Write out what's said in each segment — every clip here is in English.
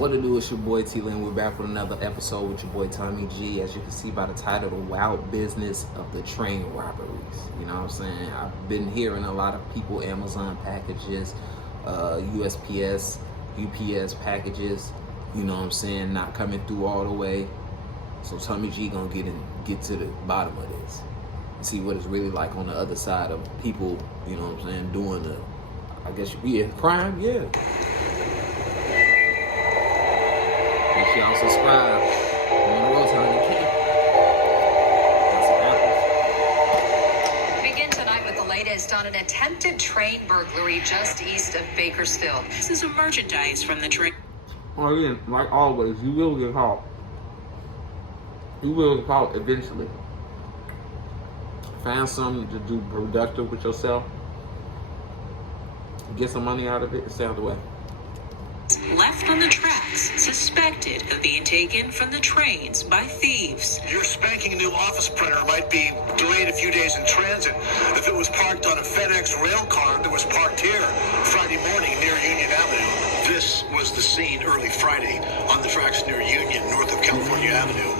What it do, it's your boy T-Lee, and we're back with another episode with your boy Tommy G. As you can see by the title, The Wild Business of the Train Robberies. You know what I'm saying? I've been hearing a lot of people, Amazon packages, USPS, UPS packages, you know what I'm saying, not coming through all the way. So Tommy G gonna get to the bottom of this and see what it's really like on the other side of people, you know what I'm saying, doing the, I guess, crime, yeah. Make sure y'all subscribe. On the road to Begin tonight with the latest on an attempted train burglary just east of Bakersfield. This is a merchandise from the train. Oh yeah, like always, you will get caught. You will get caught eventually. Find something to do productive with yourself. Get some money out of it and stay out the way. Left on the tracks, suspected of being taken from the trains by thieves. Your spanking new office printer might be delayed a few days in transit if it was parked on a FedEx rail car that was parked here Friday morning near Union Avenue. This was the scene early Friday on the tracks near Union, north of California Avenue.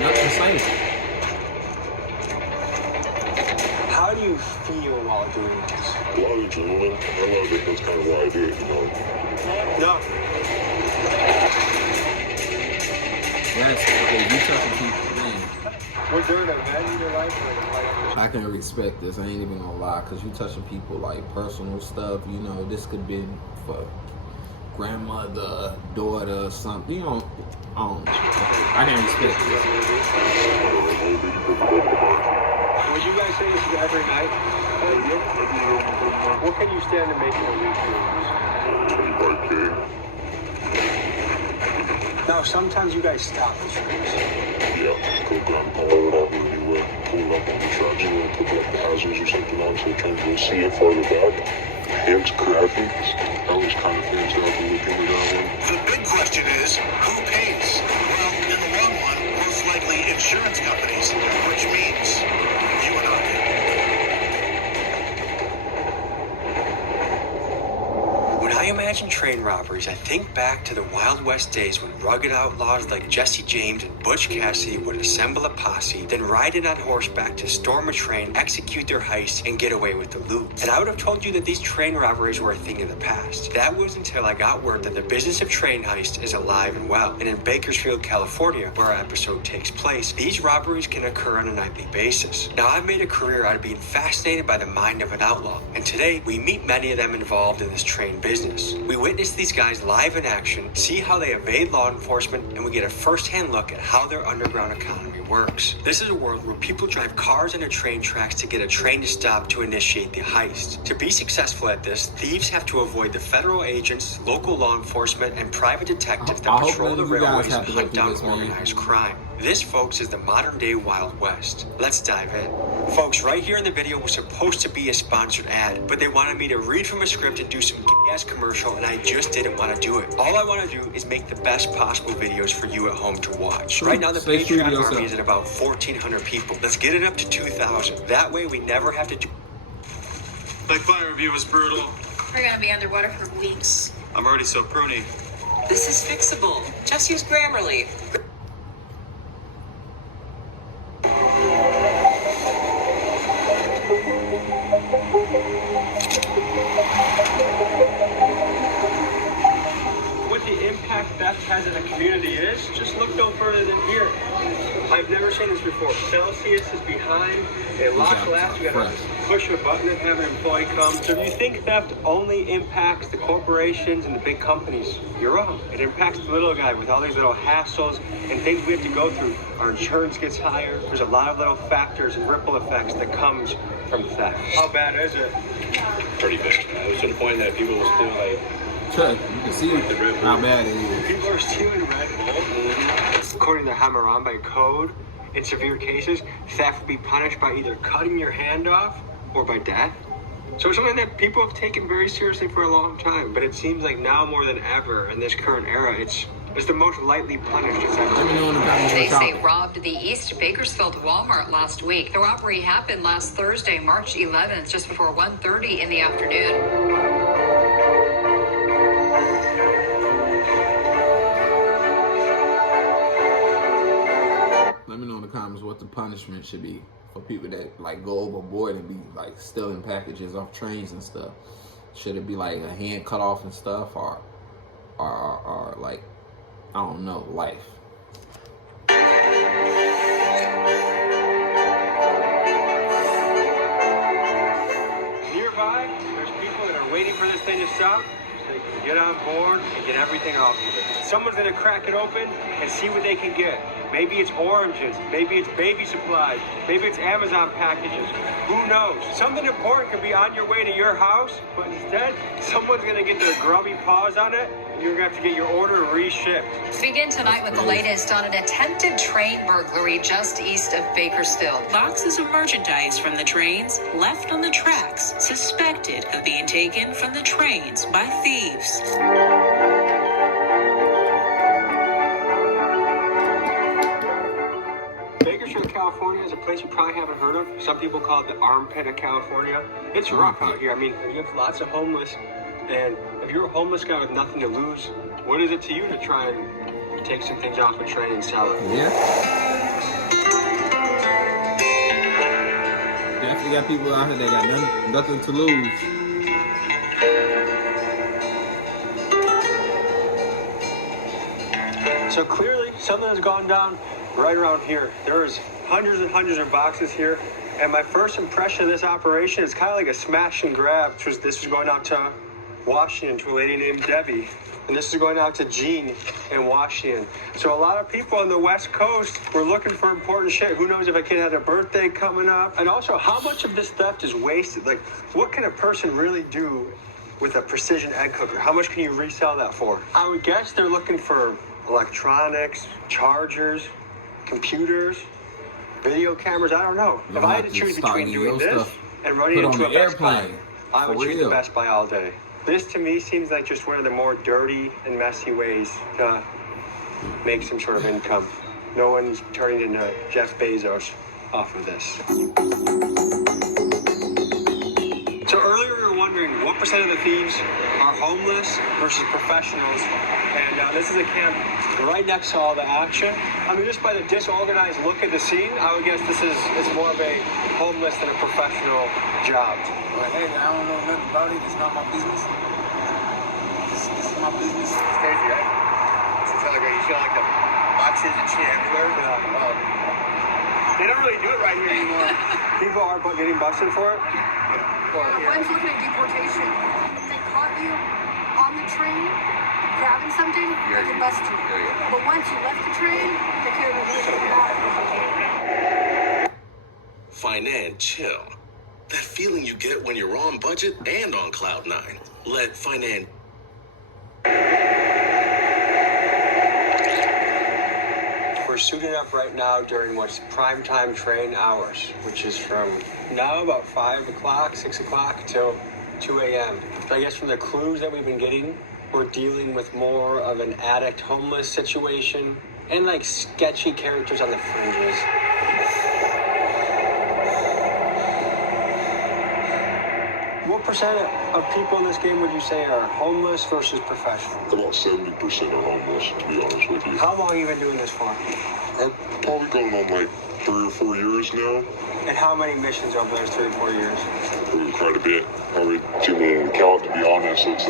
Nothing safe. How do you feel while doing this? A lot of adrenaline. I love it. That's kind of why I do it, you know. No. That's okay. You touching people, man. Was there an event in your life where I can respect this. I ain't even gonna lie, cause you touching people like personal stuff. You know, this could be for grandmother, daughter, something. You know, I can respect this. Would you guys say this is every night? What can you stand to make in a week? 25K. Now, sometimes you guys stop the trains. Yeah, go grandpa or whatever anywhere. Pull up on the tracks or put like the hazards or something on so they can't go see it farther back. Hands cracking. That was kind of things that I've been looking at that one. The big question is, who pays? Well, in the long run, most likely insurance companies, which means you and I. When I imagine train robberies, I think back to the Wild West days when rugged outlaws like Jesse James and Butch Cassidy would assemble a posse, then ride in on horseback to storm a train, execute their heist, and get away with the loot. And I would have told you that these train robberies were a thing of the past. That was until I got word that the business of train heist is alive and well. And in Bakersfield, California, where our episode takes place, these robberies can occur on a nightly basis. Now, I've made a career out of being fascinated by the mind of an outlaw, and today we meet many of them involved in this train business. We witness these guys live in action, see how they evade law enforcement, and we get a first-hand look at how their underground economy works. This is a world where people drive cars into train tracks to get a train to stop to initiate the heist. To be successful at this, thieves have to avoid the federal agents, local law enforcement, and private detectives that patrol the railways and hunt down organized crime. This, folks, is the modern-day Wild West. Let's dive in. Folks, right here in the video was supposed to be a sponsored ad, but they wanted me to read from a script and do some gay-ass commercial, and I just didn't want to do it. All I want to do is make the best possible videos for you at home to watch. Right now, the Patreon army is at about 1,400 people. Let's get it up to 2,000. That way, we never have to do... My fire review was brutal. We're gonna be underwater for weeks. I'm already so pruny. This is fixable. Just use Grammarly. What the impact theft has in a community is, just look no further than here. I've never seen this before. Celsius is behind, a lock glass, you gotta push a button and have an employee come. So if you think theft only impacts the corporations and the big companies, you're wrong. It impacts the little guy with all these little hassles and things we have to go through. Our insurance gets higher. There's a lot of little factors and ripple effects that comes from theft. How bad is it? Pretty bad. It was to the point that people were still like... Chuck, you can see how bad it is. People are stealing Red Bull. According to Hammurabi Code, in severe cases, theft would be punished by either cutting your hand off or by death. So it's something that people have taken very seriously for a long time, but it seems like now more than ever in this current era, it's is the most lightly punished it's ever Let me know in the comments They what's say up. robbed the East Bakersfield Walmart last week. The robbery happened last Thursday, March 11th, just before 1:30 in the afternoon. Let me know in the comments what the punishment should be for people that like go overboard and be like stealing packages off trains and stuff. Should it be like a hand cut off and stuff, or like, I don't know, life? Nearby, there's people that are waiting for this thing to stop so they can get on board and get everything off of it. Someone's gonna crack it open and see what they can get. Maybe it's oranges, maybe it's baby supplies, maybe it's Amazon packages. Who knows? Something important could be on your way to your house, but instead, someone's gonna get their grubby paws on it, and you're gonna have to get your order reshipped. Begin tonight with the latest on an attempted train burglary just east of Bakersfield. Boxes of merchandise from the trains left on the tracks, suspected of being taken from the trains by thieves. Bakersfield, California is a place you probably haven't heard of. Some people call it the armpit of California. It's rough out here. I mean, you have lots of homeless, and if you're a homeless guy with nothing to lose, what is it to you to try and take some things off a train and sell it? Yeah. Definitely got people out here that got nothing to lose. So clearly, something has gone down right around here. There's hundreds and hundreds of boxes here, and my first impression of this operation is kind of like a smash and grab. This was going out to Washington to a lady named Debbie, and this is going out to Jean in Washington. So a lot of people on the West Coast were looking for important shit. Who knows if a kid had a birthday coming up? And also, how much of this theft is wasted? Like, what can a person really do with a precision egg cooker? How much can you resell that for? I would guess they're looking for electronics, chargers, computers, video cameras. I don't know. If I had to choose between doing this and running into a Best Buy, I would choose the Best Buy all day. This to me seems like just one of the more dirty and messy ways to make some sort of income. No one's turning into Jeff Bezos off of this. So earlier we were wondering what percent of the thieves are homeless versus professionals, and this is a camp right next to all the action. I mean, just by the disorganized look at the scene, I would guess this is more of a homeless than a professional job. Well, hey, I don't know nothing about it. It's not my business. This is my business. It's crazy, right? You feel like the boxes and shit everywhere. They don't really do it right here anymore. People are getting busted for it? One's looking at deportation. If they caught you on the train grabbing something, they can bust you. But once you left the train, they can't release you back. Financial. That feeling you get when you're on budget and on Cloud 9. Let Finance. We're suited up right now during what's primetime train hours, which is from now about 5 o'clock, 6 o'clock till 2 a.m. So I guess from the clues that we've been getting, we're dealing with more of an addict homeless situation and like sketchy characters on the fringes. What percent of people in this game would you say are homeless versus professional? About 70% are homeless, to be honest with you. How long have you been doing this for? I'm probably going on like 3 or 4 years now. And how many missions over those 3 or 4 years? Quite a bit. Probably too many to count, to be honest. It's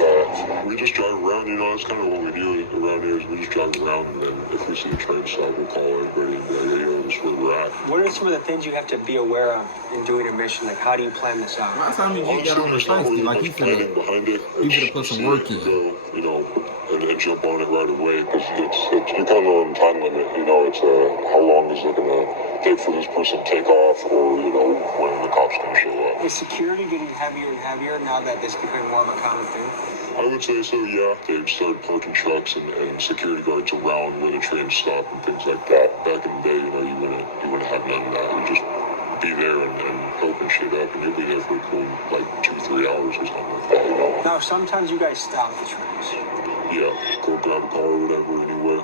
we just drive around, you know, that's kind of what we do around here is we just drive around, and then if we see a train stop, we'll call everybody and be like, hey, yo, this is where we're at. What are some of the things you have to be aware of in doing a mission? Like, how do you plan this out? Last time you got on the there's not train, really like much planning behind it. you put some work in. Go, you know, and jump on it right away, because it's you kind of on time limit, you know, it's how long is it going to take for this person to take off, or, you know, when the cops going to show up. Is security getting heavier and heavier now that this is becoming more of a common thing? I would say so, yeah. They've started parking trucks and security guards around where the trains stop and things like that. Back in the day, you know, you wouldn't have none of that. You would just be there and open shit up, and you'll be there for a cool, like 2-3 hours or something like that, you know. Now, sometimes you guys stop the trains. Yeah, go grab a car or whatever, anywhere.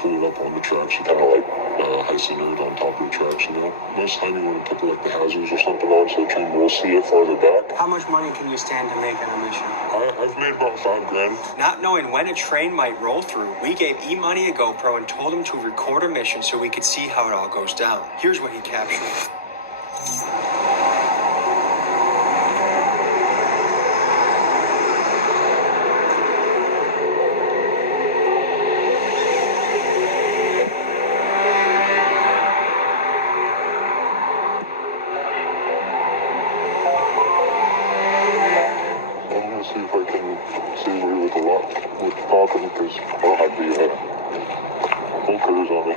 put it up on the tracks, you kind of like heisting it on top of the tracks, you know? Most of the time you want to put like the hazards or something on so the train will see it farther back. How much money can you stand to make on a mission? I've made about $5,000. Not knowing when a train might roll through, we gave E-Money a GoPro and told him to record a mission so we could see how it all goes down. Here's what he captured. See if I can see where with the lock, with the pocket, because I don't have the full cutters on me.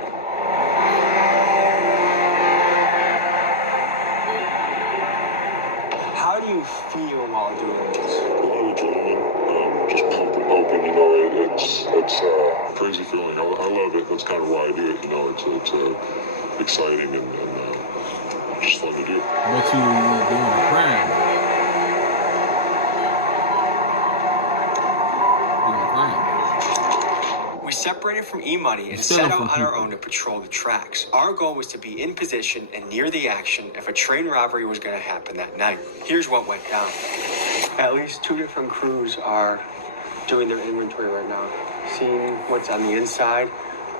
How do you feel while doing this? A lot of adrenaline, just pumping, you know, it's a crazy feeling. I love it. That's kind of why I do it, you know, it's exciting and just fun to do. What you doing a crime? We separated from E-Money and set out on our own to patrol the tracks. Our goal was to be in position and near the action if a train robbery was going to happen that night. Here's what went down. At least 2 different crews are doing their inventory right now, seeing what's on the inside,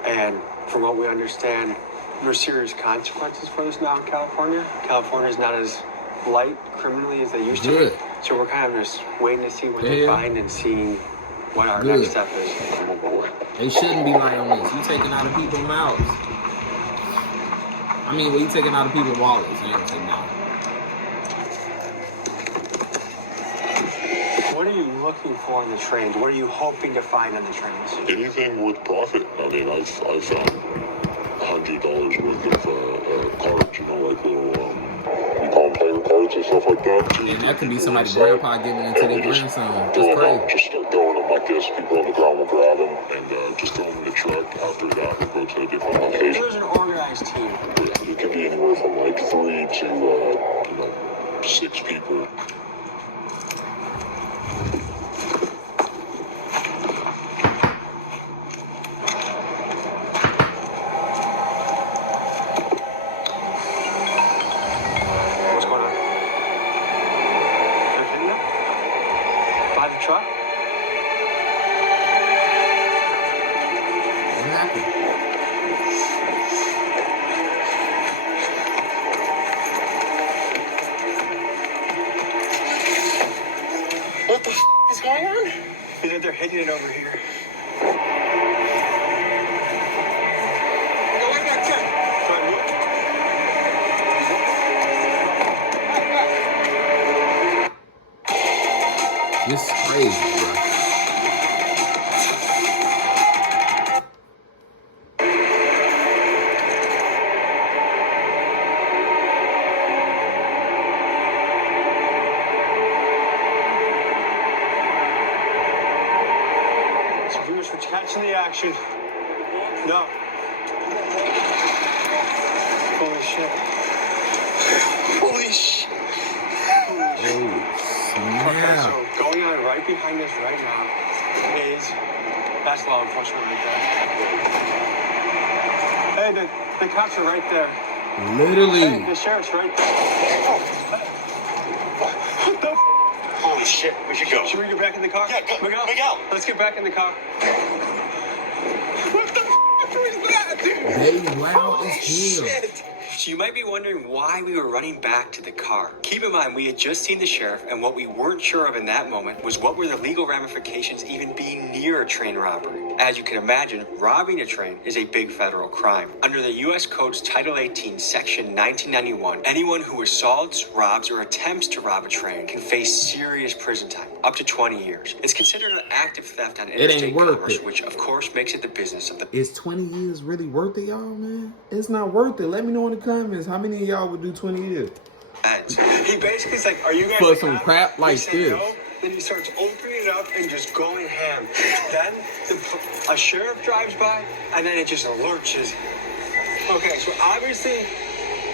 and from what we understand, there's serious consequences for this now in California. California's not as light criminally as they used to be, so we're kind of just waiting to see what they find and seeing what our next step is. They shouldn't be like on this. You taking out of people's mouths. I mean, you taking out of people's wallets. You ain't taking out. What are you looking for in the trains? What are you hoping to find on the trains? Anything worth profit. I mean, I've found $100 worth of cards, you know, like little, you call them player cards and stuff like that. And that could be somebody's grandpa giving it to their grandson. That's crazy. Just start throwing them like this. People on the ground will grab them and just throw them in the truck. After that, we'll go to a different location. There's an organized team. It could be anywhere from like 3 to 6 people. What's going on? They're hitting them? By the truck? What happened? What the is going on? They're hitting it over here. Go right back, check. This is crazy, bro. Viewers for catching the action. No. Holy shit. Holy shit. Okay, so going on right behind us right now is, that's law enforcement right there. Hey, the cops are right there. Literally. Hey, the sheriff's right there. Oh. What the Holy shit, we should go. Should we get back in the car? Yeah, go. Miguel. Let's get back in the car. What the was that, dude? They loud as hell. Shit. So you might be wondering why we were running back to the car. Keep in mind, we had just seen the sheriff, and what we weren't sure of in that moment was what were the legal ramifications even being near a train robbery. As you can imagine, robbing a train is a big federal crime. Under the U.S. Code's Title 18, Section 1991, anyone who assaults, robs, or attempts to rob a train can face serious prison time, up to 20 years. It's considered an act of theft on interstate commerce, which of course makes it the business of the... Is 20 years really worth it, y'all, man? It's not worth it. Let me know in the comments how many of y'all would do 20 years. He basically is like, are you guys for some crap like this? No. Then he starts opening it up and just going ham. Then a sheriff drives by, and then it just lurches. Okay, so obviously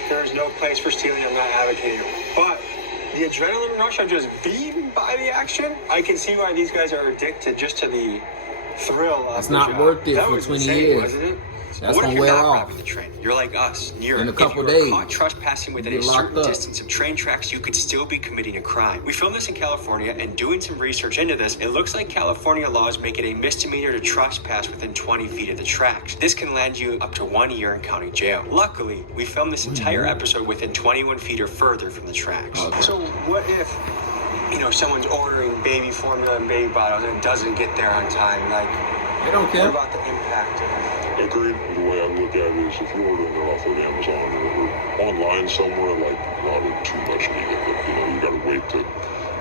there's no place for stealing. I'm not advocating it, but the adrenaline rush of just being by the action, I can see why these guys are addicted just to the thrill of It's the not job. worth it That for was 20 insane, years. wasn't it? That's What if gonna you're wear not off. robbing the train? You're like us, near In a it. couple If you were days, caught trespassing within you're a locked certain up. distance of train tracks, you could still be committing a crime. We filmed this in California, and doing some research into this, it looks like California laws make it a misdemeanor to trespass within 20 feet of the tracks. This can land you up to 1 year in county jail. Luckily, we filmed this entire episode within 21 feet or further from the tracks. So what if, someone's ordering baby formula and baby bottles and it doesn't get there on time? Like, They don't care. what about the impact? Agreed. The way I look at it is if you're ordering it off of Amazon or online somewhere, like, not too much needed. You gotta wait to,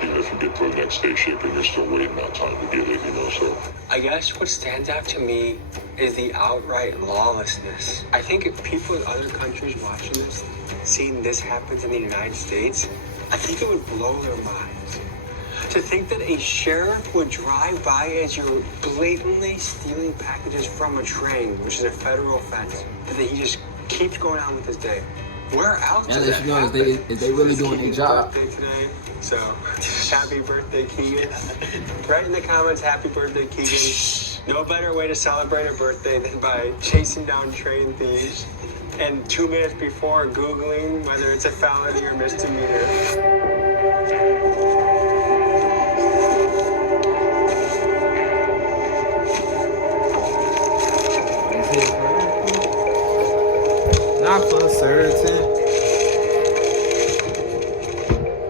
even if you get to the next day shipping, you're still waiting that time to get it, so. I guess what stands out to me is the outright lawlessness. I think if people in other countries watching this, seeing this happens in the United States, I think it would blow their minds. To think that a sheriff would drive by as you're blatantly stealing packages from a train, which is a federal offense, but that he just keeps going on with his day. Where else And does let that you know happen? is they really It's doing their Keegan's job. birthday today, so happy birthday, Keegan. Write in the comments, happy birthday, Keegan. No better way to celebrate a birthday than by chasing down train thieves and 2 minutes before Googling whether it's a felony or misdemeanor. Not for certain.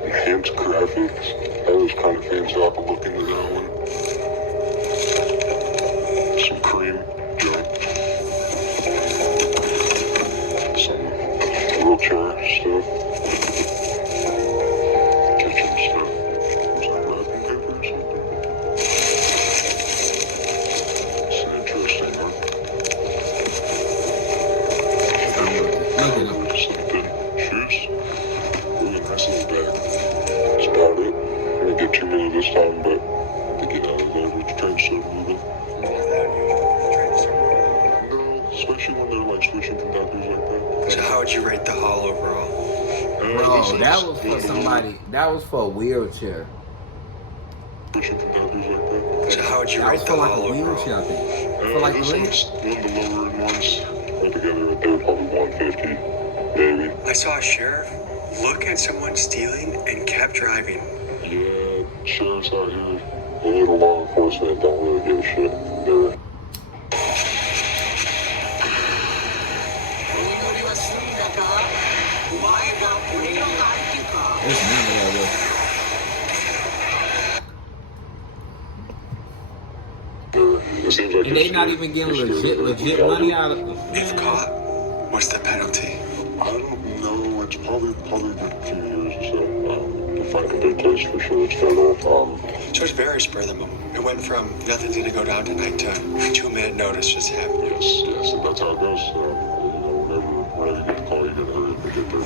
Enhanced graphics. I was kind of fancy off of looking at that one. Some cream junk. Some wheelchair stuff. Kitchen stuff. Was that wrapping paper or something? It's an interesting one. Look at them. Something. Shoes. Really nice little bag. That's about it. I didn't get too many this time, but to get out of there, the train started moving. No, especially when they're like switching conductors like that. So how would you rate the haul overall? Bro, that was for somebody. That was for a wheelchair. Switching conductors like that. So how would you That rate was the for like haul a overall? wheelchair, I think. For like the this link. one's one of the lower ones altogether right there, probably 150, maybe. I saw a sheriff look at someone stealing and kept driving. Yeah, sheriffs out here, a little law enforcement don't really give a shit. They're It's never that way. it seems like And they not even getting legit money out of it. If caught, what's the penalty? I don't know. It's probably a few years or so. To find a big place for sure. It's federal. So it's very spur of the moment. It went from nothing's gonna go down tonight to 2-minute notice just happened. Yes, and that's how it goes. Whenever you get the call, you gotta hurry up and get there.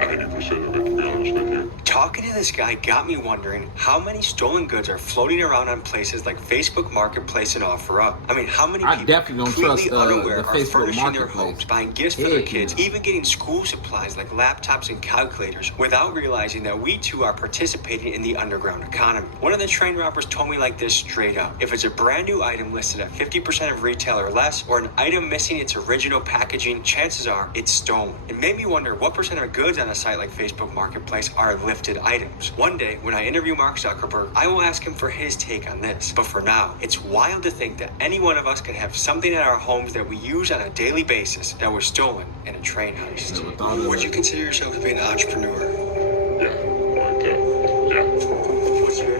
90% of it, to be honest with you. Talking to this guy got me wondering how many stolen goods are floating around on places like Facebook Marketplace and OfferUp. I mean, how many I people definitely don't trust, completely unaware the are Facebook furnishing their Marketplace. homes, buying gifts for Heck their kids, no. even getting school supplies like laptops and calculators without realizing that we too are participating in the underground economy. One of the train robbers told me like this straight up: if it's a brand new item listed at 50% of retail or less, or an item missing its original packaging, chances are it's stolen. It made me wonder what percent of goods on a site like Facebook Marketplace are lifted items. One day, when I interview Mark Zuckerberg, I will ask him for his take on this. But for now, it's wild to think that any one of us could have something in our homes that we use on a daily basis that was stolen in a train heist. Never thought of Would that. you consider yourself to be an entrepreneur? Yeah, like that. Yeah. What's your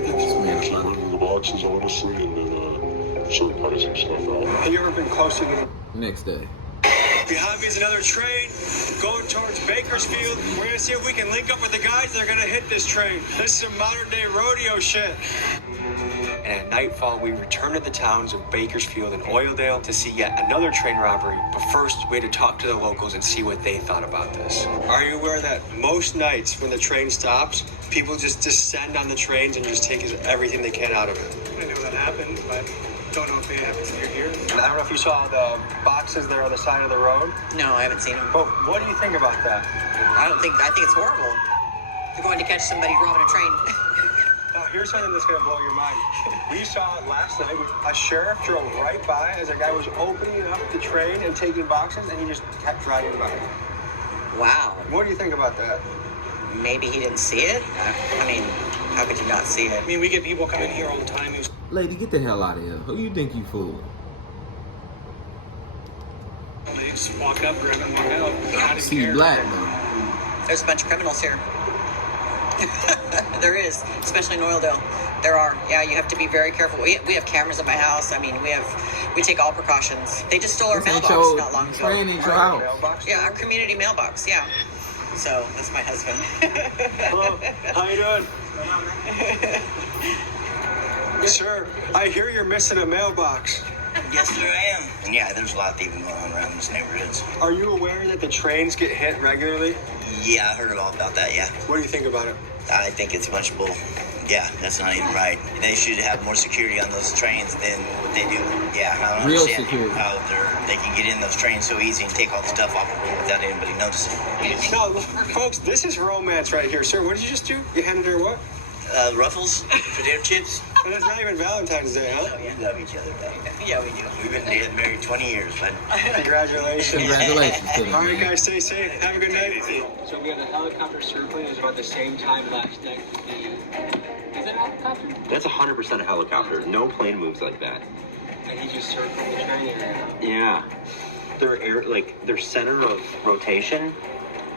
Just running the boxes, honestly, and then surprising stuff out. Have you ever been close to getting... Next day. Behind me is another train going towards Bakersfield. We're gonna see if we can link up with the guys that are gonna hit this train. This is some modern day rodeo shit. And at nightfall, we return to the towns of Bakersfield and Oildale to see yet another train robbery. But first, we had to talk to the locals and see what they thought about this. Are you aware that most nights when the train stops, people just descend on the trains and just take everything they can out of it? I know that happened, but don't know if it happens near here. I don't know if you saw the boxes there on the side of the road. No, I haven't seen them. But what do you think about that? I think it's horrible. You're going to catch somebody robbing a train. Now, here's something that's going to blow your mind. We saw it last night. A sheriff drove right by as a guy was opening up the train and taking boxes, and he just kept driving by. Wow. What do you think about that? Maybe he didn't see it? I mean, how could you not see it? I mean, we get people coming here all the time who's... Lady, get the hell out of here. Who you think you fooling? They just walk up, grab it, and walk out. Not even See, care. black, though. There's a bunch of criminals here. There is, especially in Oildale. There are. Yeah, you have to be very careful. We have cameras at my house. I mean, we take all precautions. They just stole our mailbox not long ago. Train in your house. Yeah, our community mailbox. Yeah. So that's my husband. Hello. How you doing? Sir, I hear you're missing a mailbox. Yes, sir, I am. And yeah, there's a lot of thieving going on around these neighborhoods. Are you aware that the trains get hit regularly? Yeah, I heard all about that, yeah. What do you think about it? I think it's a bunch of bull. Yeah, that's not even right. They should have more security on those trains than what they do. Yeah, I don't Real understand security. how they can get in those trains so easy and take all the stuff off of them without anybody noticing. No, folks, this is romance right here. Sir, what did you just do? You handed her what? Ruffles, potato chips. And it's not even Valentine's Day, huh? Oh, we love each other, though. Yeah, we do. We've been married 20 years, bud. Congratulations. Congratulations to them, All right, man. guys, stay safe. Have a good night. So we had a helicopter circling. It was about the same time last night. Is it a helicopter? That's 100% a helicopter. No plane moves like that. And he just circled the train area. Yeah. Their center of rotation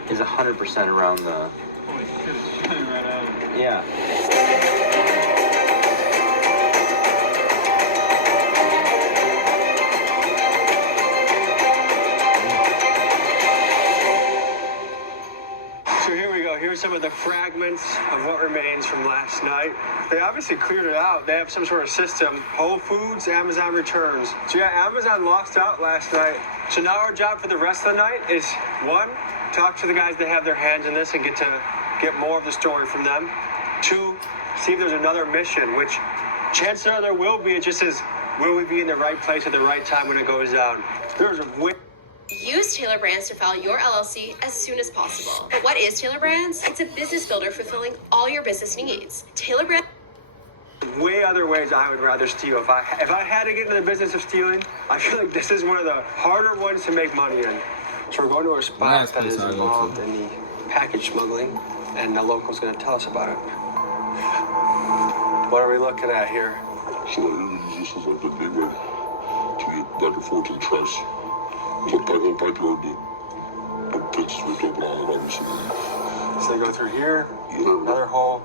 is 100% around the... Holy shit, it's shining right out of it. Yeah. So here we go. Here's some of the fragments of what remains from last night. They obviously cleared it out. They have some sort of system. Whole Foods, Amazon returns. So yeah, Amazon lost out last night. So now our job for the rest of the night is, one, talk to the guys that have their hands in this and get more of the story from them. Two, see if there's another mission, which chances are there will be. It just says, will we be in the right place at the right time when it goes down? There's a way. Use Taylor Brands to file your LLC as soon as possible. But what is Taylor Brands? It's a business builder fulfilling all your business needs. Taylor Brands. Way other ways I would rather steal. If I had to get into the business of stealing, I feel like this is one of the harder ones to make money in. So we're going to a spot that is involved in the package smuggling, and the local's going to tell us about it. What are we looking at here? So this is like the gateway to get back and forth to the tracks. It's like whole pipe yard that the fence is ripped open on it, obviously. So they go through here, another hole,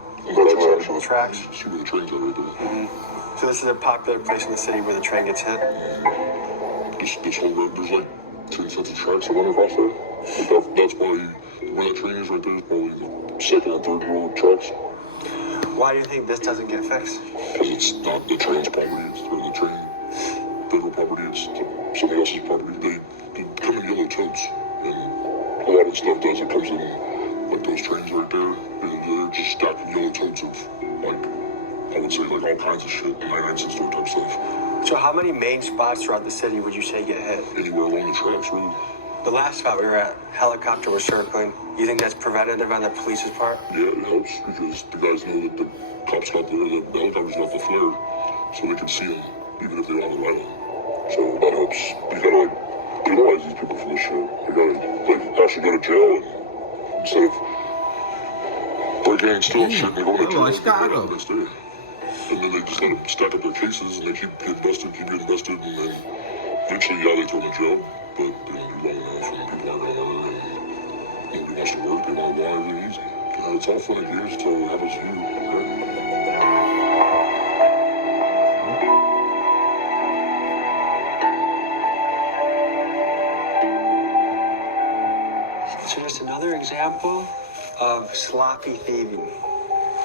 tracks. See where the trains are right there. So this is a popular place in the city where the train gets hit. This whole road, there's like 10 sets of tracks that run across there. But that's probably where that train is right there. Is probably the second or third row of tracks. Why do you think this doesn't get fixed? Because it's not the train's property. It's the train federal property. It's somebody else's property. They come in yellow totes, and a lot of stuff does. It comes in like those trains right there, and they're just stacked with yellow totes of like, I would say like all kinds of shit, 99 store type stuff. So how many main spots throughout the city would you say get hit? Anywhere along the tracks, really. The last spot we were at, helicopter was circling. You think that's preventative on the police's part? Yeah, it helps because the guys know that the cops got there, the helicopters got the flare, so they can see them, even if they're on the right one. So that helps. You gotta like penalize these people for this shit. They gotta like actually go to jail and instead of breaking and stealing shit, they go to jail. Chicago. And then they just gotta stack up their cases and they keep getting busted, and then eventually, yeah, they throw them in jail, but they don't do long enough and people aren't gonna learn and nobody wants to work, they want to buy everything easy. It's all fun and games until it happens to you, right? So just another example of sloppy thieving.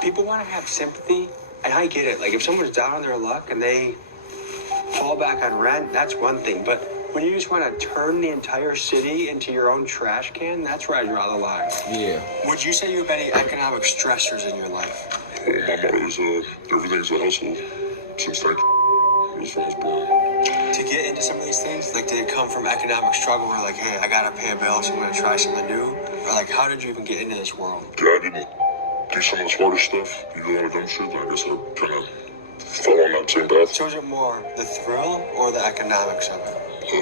People want to have sympathy, and I get it. Like if someone's down on their luck and they fall back on rent, that's one thing. But when you just want to turn the entire city into your own trash can, that's where I draw the line. Yeah. Would you say you have any economic stressors in your life? My motto is everything's a hustle since I was born. To get into some of these things, like did it come from economic struggle where like, hey, I gotta pay a bill, so I'm gonna try something new? Or like, how did you even get into this world? Yeah, I didn't do some of the smarter stuff. You do all the dumb shit. I guess I kind of fell on that same path. So is it more the thrill or the economics of it? A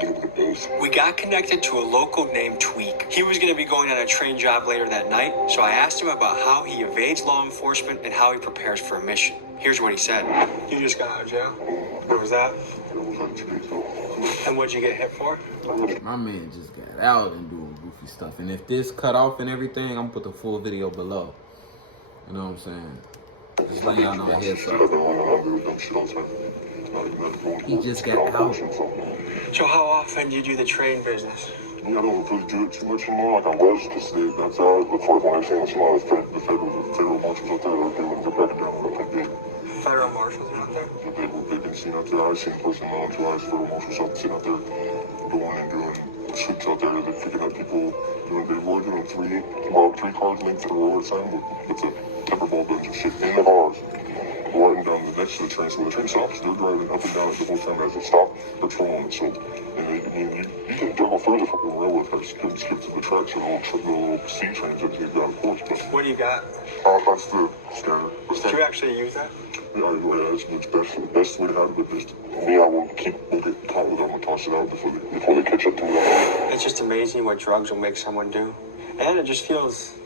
little bit of both. We got connected to a local named Tweak. He was going to be going on a train job later that night, so I asked him about how he evades law enforcement and how he prepares for a mission. Here's what he said. You just got out of jail? What was that? And what'd you get hit for? My man just got out and doing goofy stuff. And if this cut off and everything, I'm gonna put the full video below. You know what I'm saying? Just letting y'all know ahead. He just got out. So how often do you do the train business? I don't really do it too much anymore, like I was, because that's how I look for when I see a lot of the federal marshals out there, they would get back down, but they did. Federal marshals out there? They've been seen out there. I've seen personally on two eyes federal marshals out sitting out there going and doing sweeps out there. They're picking up people doing they were doing three cars linked to the road sign with a pepper ball bunch of shit in the cars. Riding down the next to the train, so when the train stops, they're driving up and down it the whole time as they stop, patrolling it. So, and you can go further from the railroad cars, skip to the tracks, or the little C trains that you've got, of course. But what do you got? That's the scanner. Did you actually use that? Yeah, that's the best way to have it, but me, I will get caught with them and toss it out before they catch up to me. It's just amazing what drugs will make someone do. And it just feels,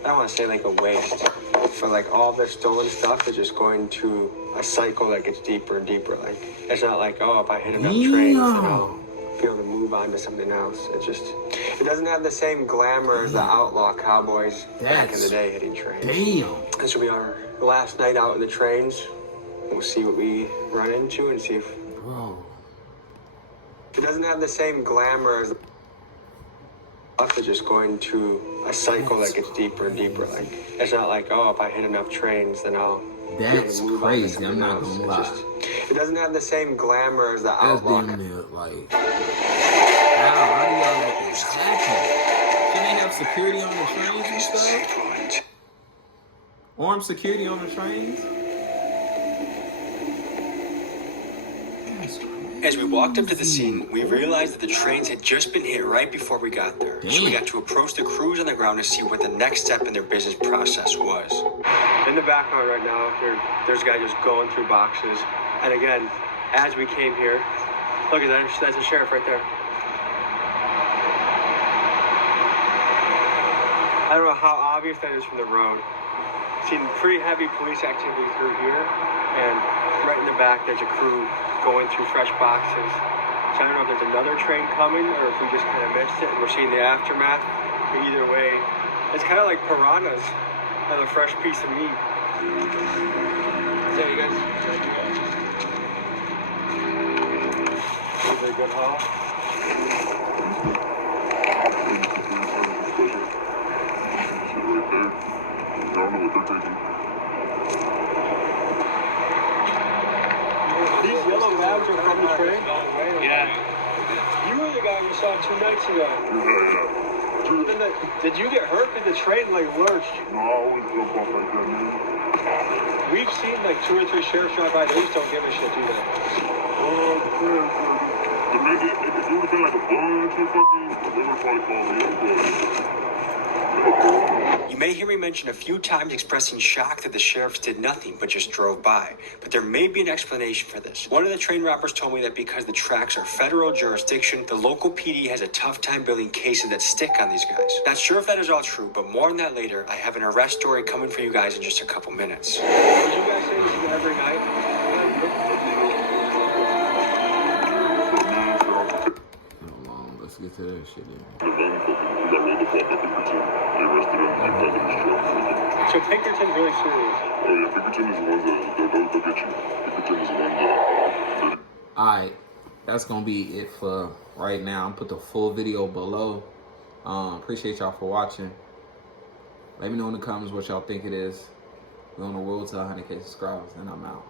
I don't want to say like a waste, but like all this stolen stuff is just going to a cycle that gets deeper and deeper. Like, it's not like, oh, if I hit enough trains, then I'll be able to move on to something else. It doesn't have the same glamour as the outlaw cowboys back in the day hitting trains. Damn. This will be our last night out in the trains. We'll see what we run into and see if... Bro. It doesn't have the same glamour as... It's just going to a cycle that gets deeper and deeper. Like, it's not like, oh, if I hit enough trains, then I'll... That's crazy, I'm not gonna lie. It doesn't have the same glamour as the outlaw. That's damn near, like... How do y'all make this happen? Can they have security on the trains and stuff? Armed security on the trains? As we walked up to the scene, we realized that the trains had just been hit right before we got there. So we got to approach the crews on the ground to see what the next step in their business process was. In the background right now, there's a guy just going through boxes. And again, as we came here, look at that, that's a sheriff right there. I don't know how obvious that is from the road. Seen pretty heavy police activity through here, and right in the back there's a crew going through fresh boxes. So I don't know if there's another train coming or if we just kind of missed it and we're seeing the aftermath. But either way, it's kind of like piranhas and a fresh piece of meat. Yeah, you guys? Is it a good haul? These yellow bags are from the train? Yeah. You were the guy we saw 2 nights ago. Yeah. Did you get hurt? Did the train like lurched? No, I always jump off like that, man. We've seen like 2 or 3 sheriffs drive by. They just don't give a shit, do they? If it would have been like a bunch of fucking, they would probably call me. You may hear me mention a few times expressing shock that the sheriffs did nothing but just drove by. But there may be an explanation for this. One of the train robbers told me that because the tracks are federal jurisdiction, the local PD has a tough time building cases that stick on these guys. Not sure if that is all true, but more on that later. I have an arrest story coming for you guys in just a couple minutes. Would you guys say this is every night? Hold on, let's get to that shit in. So Pinkerton's really serious. Oh yeah, Pinkerton is the ones that they'll get you. Pinkerton is the ones that... Alright, that's gonna be it for right now. I'm put the full video below. Appreciate y'all for watching. Let me know in the comments what y'all think it is. We're on the road to 100K subscribers, and I'm out.